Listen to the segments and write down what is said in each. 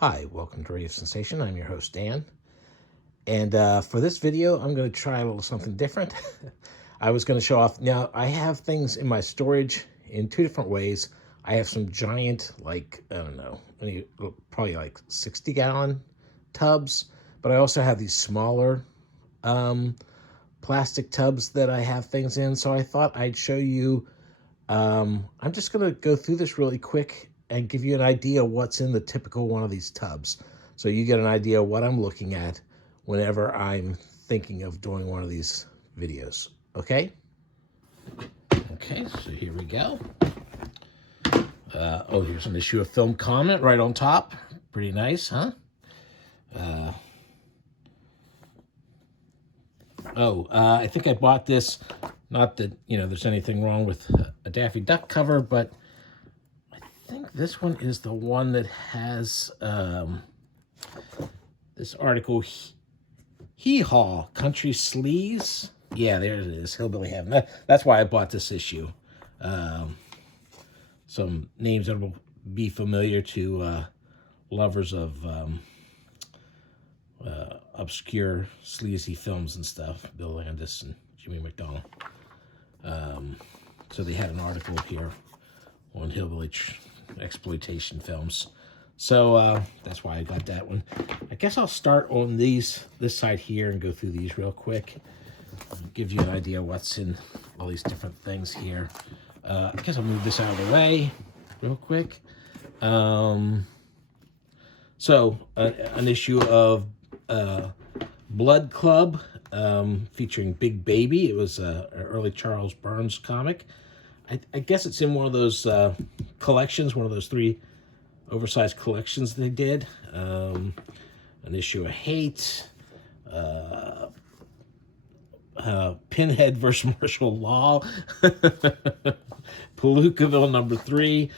Hi, welcome to Radio Sensation. I'm your host, Dan. And for this video, I'm going to try a little something different. I was going to show off. Now, I have things in my storage in two different ways. I have some giant, like, I don't know, probably like 60-gallon tubs. But I also have these smaller plastic tubs that I have things in. So I thought I'd show you. I'm just going to go through this really quick and give you an idea what's in the typical one of these tubs. So you get an idea what I'm looking at whenever I'm thinking of doing one of these videos. Okay? Okay, so here we go. Here's an issue of Film Comment right on top. Pretty nice, huh? I think I bought this, not that, there's anything wrong with a Daffy Duck cover, but I think this one is the one that has this article, Hee Haw, Country Sleaze. Yeah, there it is, Hillbilly Heaven. That's why I bought this issue. Some names that will be familiar to lovers of obscure, sleazy films and stuff. Bill Landis and Jimmy McDonald. So they had an article here on hillbilly exploitation films. So that's why I got that one. I guess I'll start on this side here and go through these real quick. Give you an idea what's in all these different things here. I guess I'll move this out of the way real quick. An issue of Blood Club featuring Big Baby. It was an early Charles Burns comic. I guess it's in one of those collections, one of those 3 oversized collections they did. An issue of Hate. Pinhead versus Martial Law. Palookaville number 3.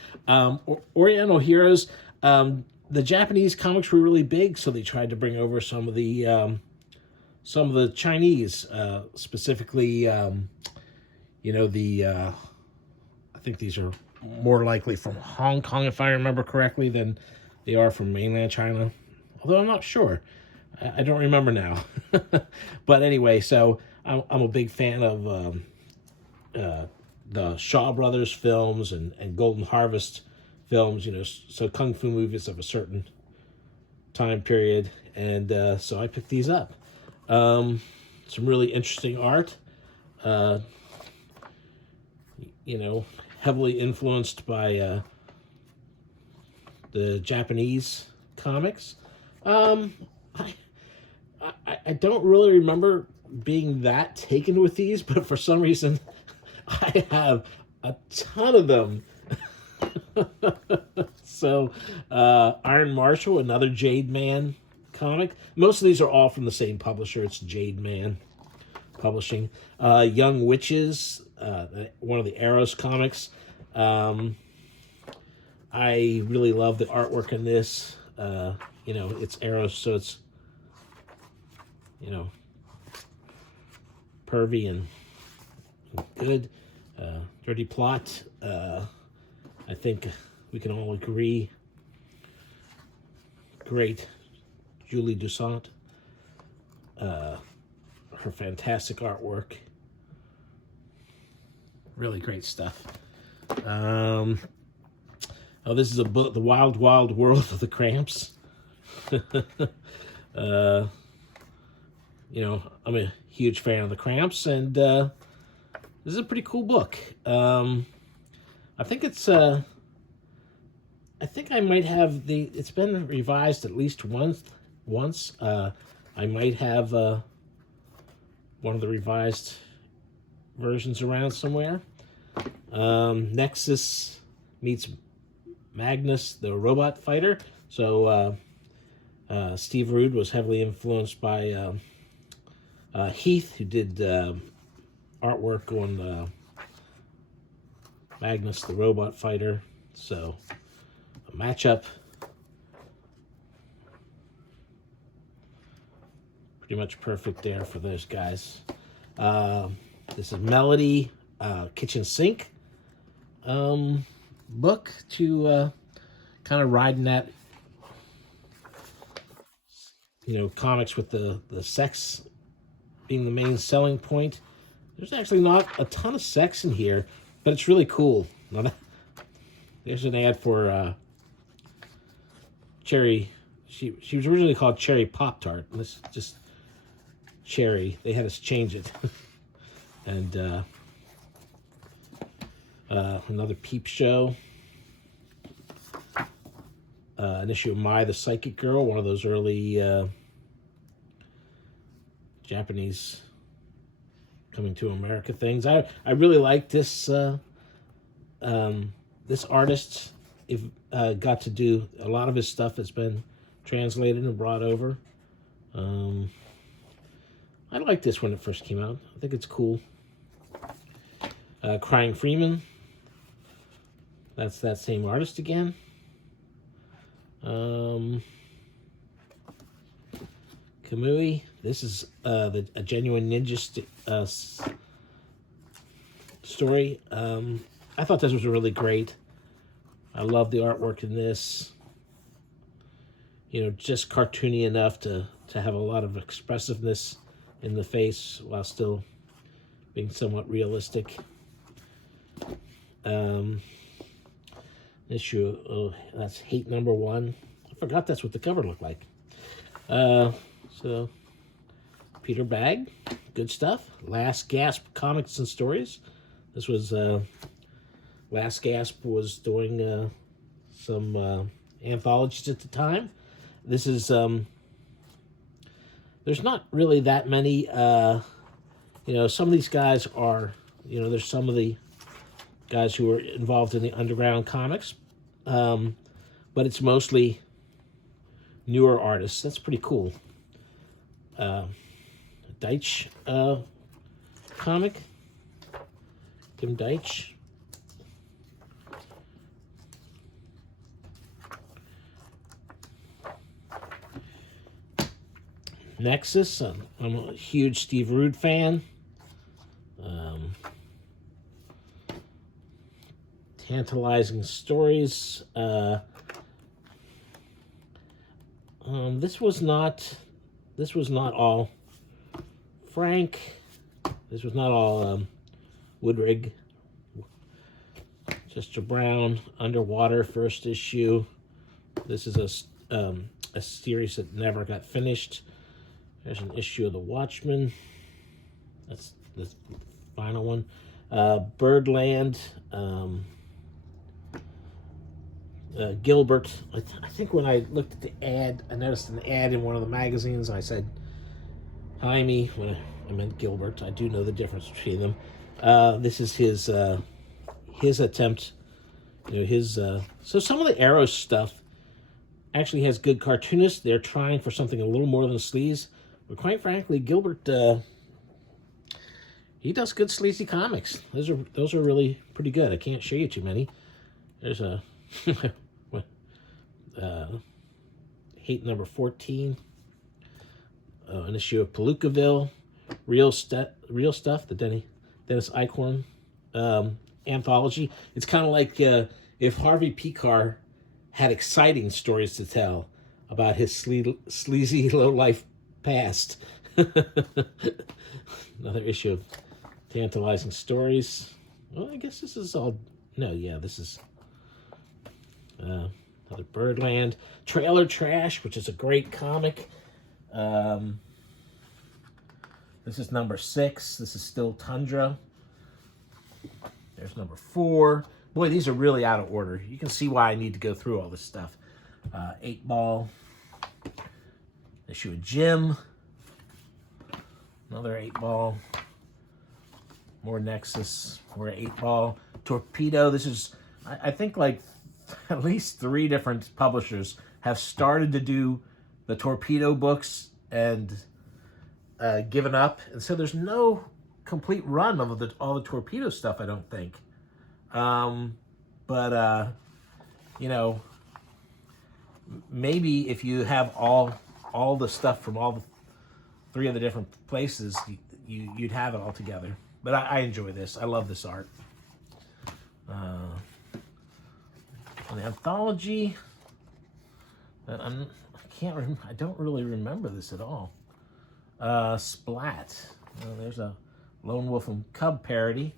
Oriental Heroes. The Japanese comics were really big, so they tried to bring over some of the Chinese, specifically, I think these are more likely from Hong Kong, if I remember correctly, than they are from mainland China. Although I'm not sure. I don't remember now. But anyway, so I'm a big fan of the Shaw Brothers films and Golden Harvest films, so kung fu movies of a certain time period. And so I picked these up. Some really interesting art. Heavily influenced by the Japanese comics. I don't really remember being that taken with these, but for some reason I have a ton of them. So Iron Marshal, another Jade Man comic. Most of these are all from the same publisher. It's Jade Man Publishing. Young Witches, one of the Arrows comics. I really love the artwork in this. It's Arrows, so it's pervy and good. Dirty plot. I think we can all agree. Great Julie Toussaint. Her fantastic artwork. Really great stuff. This is a book, The Wild Wild World of the Cramps. I'm a huge fan of the Cramps, and this is a pretty cool book. I think it's I think I might have it's been revised at least once. I might have one of the revised versions around somewhere. Nexus meets Magnus, the robot fighter. So Steve Rude was heavily influenced by Heath, who did artwork on Magnus, the robot fighter. So a matchup. Pretty much perfect there for those guys. This is Melody, Kitchen Sink book to kind of ride in that comics with the sex being the main selling point. There's actually not a ton of sex in here, but it's really cool. There's an ad for Cherry. She was originally called Cherry Pop Tart. And this is just Cherry. They had us change it. And another Peep Show. An issue of Mai the Psychic Girl, one of those early Japanese coming to America things. I really like this this artist. If got to do a lot of his stuff has been translated and brought over. I liked this when it first came out. I think it's cool. Crying Freeman. That's that same artist again. Kamui. This is a genuine ninja story. I thought this was really great. I love the artwork in this. Just cartoony enough to have a lot of expressiveness in the face while still being somewhat realistic. Issue, that's Hate #1. I forgot that's what the cover looked like. So, Peter Bagge, good stuff. Last Gasp Comics and Stories. This was, Last Gasp was doing some anthologies at the time. This is, there's not really that many, some of these guys are, there's some of the guys who are involved in the underground comics, but it's mostly newer artists. That's pretty cool. Deitch comic, Tim Deitch. Nexus. I'm a huge Steve Rude fan. Tantalizing Stories. This was not all Frank. This was not all Woodrig. Chester Brown, Underwater, first issue. This is a series that never got finished. There's an issue of The Watchmen. That's the final one. Birdland. Gilbert. I think when I looked at the ad, I noticed an ad in one of the magazines. I said, Jaime, when I meant Gilbert. I do know the difference between them. This is his attempt, so some of the Arrow stuff actually has good cartoonists. They're trying for something a little more than sleaze. But quite frankly, Gilbert, he does good sleazy comics. Those are really pretty good. I can't show you too many. There's a Hate #14, an issue of Palookaville, Real Stuff, the Dennis Eichhorn anthology. It's kind of like if Harvey Pekar had exciting stories to tell about his sleazy low-life past. Another issue of Tantalizing Stories. Well, I guess this is all... No, yeah, this is... another Birdland. Trailer Trash, which is a great comic. This is #6. This is still Tundra. There's #4. Boy, these are really out of order. You can see why I need to go through all this stuff. 8 Ball. Issue of Jim. Another 8 Ball. More Nexus. More 8 Ball. Torpedo. This is, I think, like at least 3 different publishers have started to do the Torpedo books and given up. And so there's no complete run of all the Torpedo stuff, I don't think. Maybe if you have all the stuff from all the 3 of the different places, you'd have it all together. But I enjoy this. I love this art. An anthology. I I don't really remember this at all. Splat. There's a Lone Wolf and Cub parody.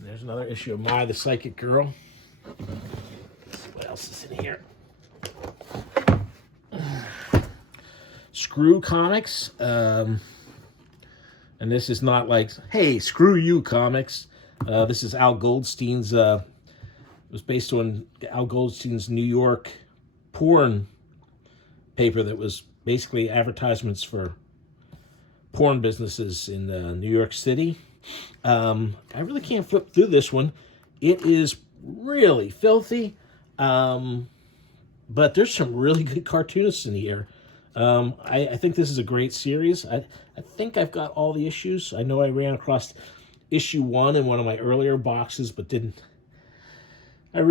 There's another issue of My the Psychic Girl. Let's see what else is in here. Screw Comics. And this is not like, hey, screw you, comics. This is Al Goldstein's, it was based on Al Goldstein's New York porn paper that was basically advertisements for porn businesses in New York City. I really can't flip through this one. It is really filthy, but there's some really good cartoonists in here. I think this is a great series. I think I've got all the issues. I know I ran across issue 1 in one of my earlier boxes, but didn't. I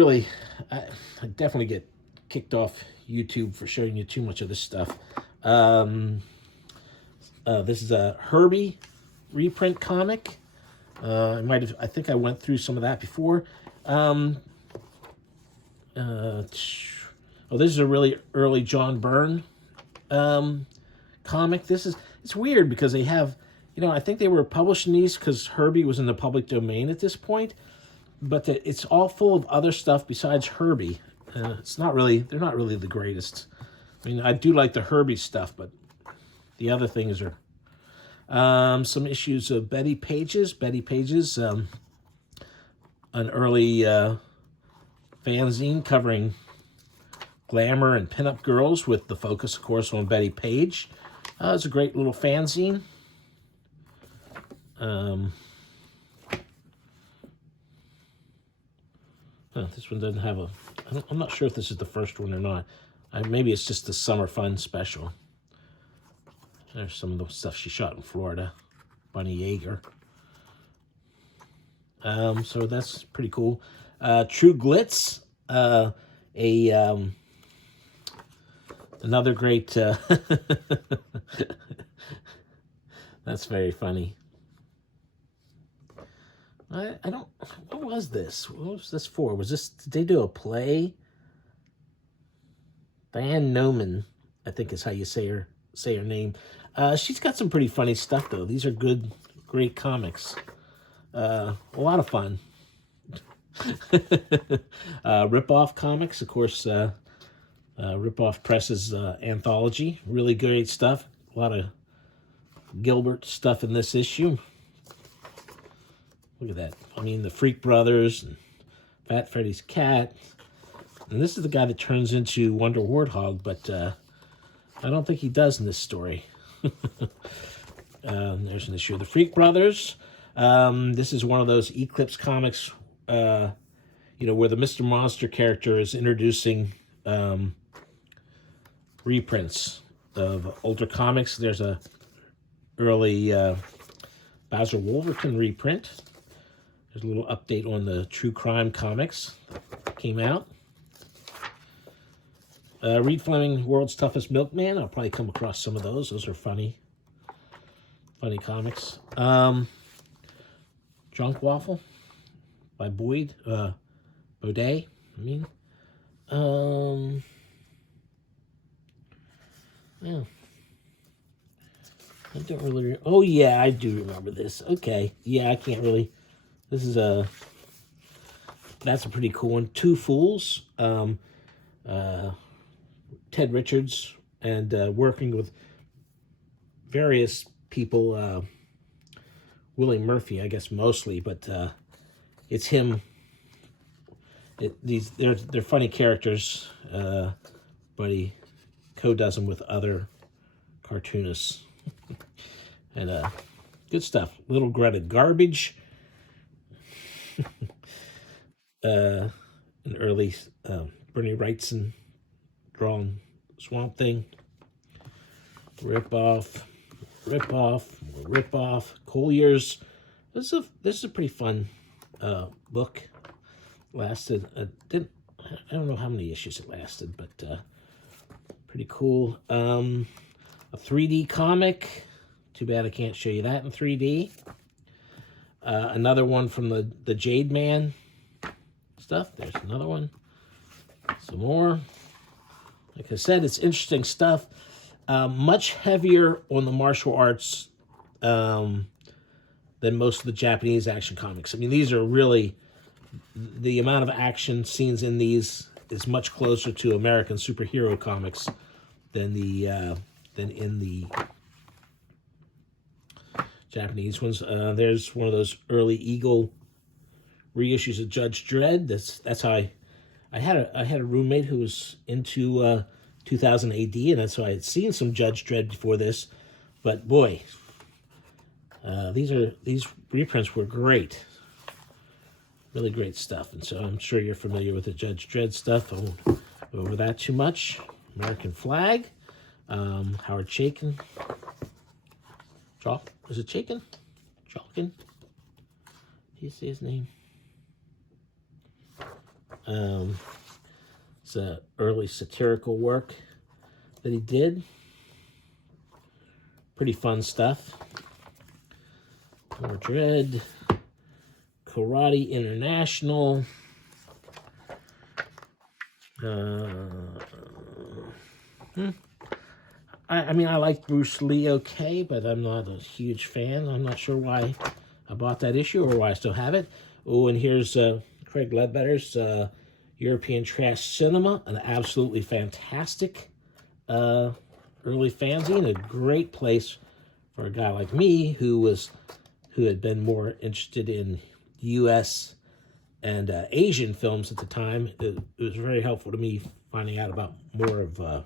definitely get kicked off YouTube for showing you too much of this stuff. This is a Herbie reprint comic. I think I went through some of that before. This is a really early John Byrne comic. It's weird because they have, I think they were publishing these because Herbie was in the public domain at this point, but it's all full of other stuff besides Herbie. They're not really the greatest. I mean, I do like the Herbie stuff, but the other things are some issues of Betty Pages. Betty Pages, an early fanzine covering glamour and pinup girls with the focus, of course, on Betty Page. It's a great little fanzine. This one doesn't have I'm not sure if this is the first one or not. Maybe it's just the Summer Fun special. There's some of the stuff she shot in Florida. Bunny Yeager. So that's pretty cool. True Glitz. Another great... That's very funny. I don't... What was this? What was this for? Did they do a play? Diane Noman, I think is how you say her name. She's got some pretty funny stuff, though. These are great comics. A lot of fun. Rip-Off Comics, of course, Rip-Off Press's anthology. Really great stuff. A lot of Gilbert stuff in this issue. Look at that. I mean, the Freak Brothers, and Fat Freddy's Cat. And this is the guy that turns into Wonder Warthog, but I don't think he does in this story. There's an issue of the Freak Brothers. This is one of those Eclipse comics, where the Mr. Monster character is introducing reprints of older comics. There's a early Basil Wolverton reprint. There's a little update on the True Crime comics that came out. Reed Fleming, World's Toughest Milkman. I'll probably come across some of those. Those are funny comics. Drunk Waffle by Baudet. Yeah. I don't really... Oh, yeah, I do remember this. Okay. Yeah, I can't really... This is that's a pretty cool one. Two Fools. Ted Richards, and working with various people, Willie Murphy, I guess, mostly, but it's him. They're funny characters, but he co-does them with other cartoonists. And good stuff. Little Greta Garbage. An early Bernie Wrightson drawn Swamp Thing. Rip-Off. Collier's. This is a pretty fun book. Lasted. I don't know how many issues it lasted, but pretty cool. A 3D comic. Too bad I can't show you that in 3D. Another one from the Jade Man stuff. There's another one. Some more. Like I said, it's interesting stuff. Much heavier on the martial arts than most of the Japanese action comics. I mean, these are really, the amount of action scenes in these is much closer to American superhero comics than in the Japanese ones. There's one of those early Eagle reissues of Judge Dredd. That's how I had a roommate who was into 2000 AD, and that's why I had seen some Judge Dredd before this. But boy, these reprints were great, really great stuff. And so I'm sure you're familiar with the Judge Dredd stuff. I won't go over that too much. American Flag, Howard Chaykin. Is it Chaykin? Chalkin? Do you say his name? It's an early satirical work that he did. Pretty fun stuff. More Dread, Karate International. I mean, I like Bruce Lee okay, but I'm not a huge fan. I'm not sure why I bought that issue or why I still have it. Oh, and here's Craig Ledbetter's European Trash Cinema, an absolutely fantastic early fanzine, a great place for a guy like me who had been more interested in U.S. and Asian films at the time. It was very helpful to me finding out about more of the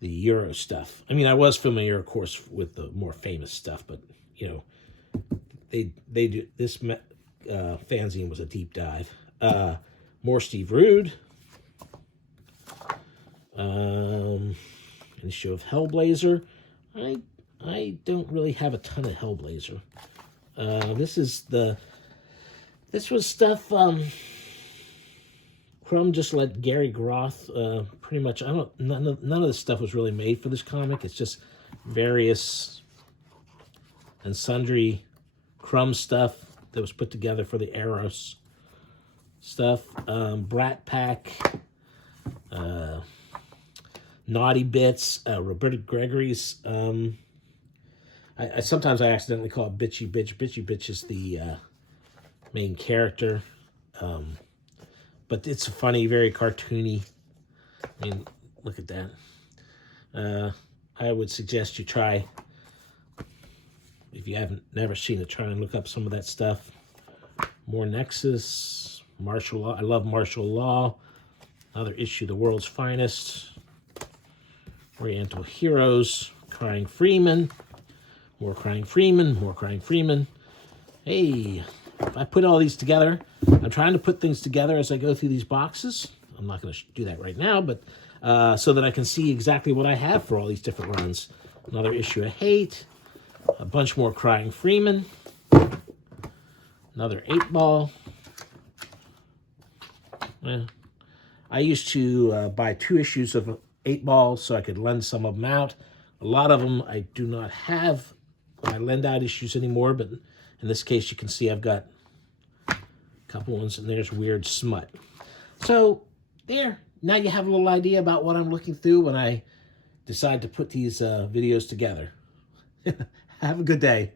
Euro stuff. I mean, I was familiar, of course, with the more famous stuff, but you know, they do this. Fanzine was a deep dive. More Steve Rude. An issue of Hellblazer. I don't really have a ton of Hellblazer. This was stuff Crumb just let Gary Groth pretty much. None of this stuff was really made for this comic. It's just various and sundry Crumb stuff that was put together for the Eros stuff. Brat Pack, Naughty Bits, Roberta Gregory's. I sometimes I accidentally call it Bitchy Bitch. Bitchy Bitch is the main character. But it's funny, very cartoony. I mean, look at that. I would suggest you try, if you haven't never seen it, try and look up some of that stuff. More Nexus, Martial Law. I love Martial Law. Another issue, The World's Finest. Oriental Heroes, Crying Freeman. More Crying Freeman, more Crying Freeman. Hey, if I put all these together, I'm trying to put things together as I go through these boxes. I'm not going to do that right now, but so that I can see exactly what I have for all these different runs. Another issue of Hate. A bunch more Crying Freeman. Another 8-Ball. Yeah. I used to buy 2 issues of 8-Ball so I could lend some of them out. A lot of them I do not have. I lend out issues anymore, but in this case you can see I've got a couple ones, and there's Weird Smut. So there, now you have a little idea about what I'm looking through when I decide to put these videos together. Have a good day.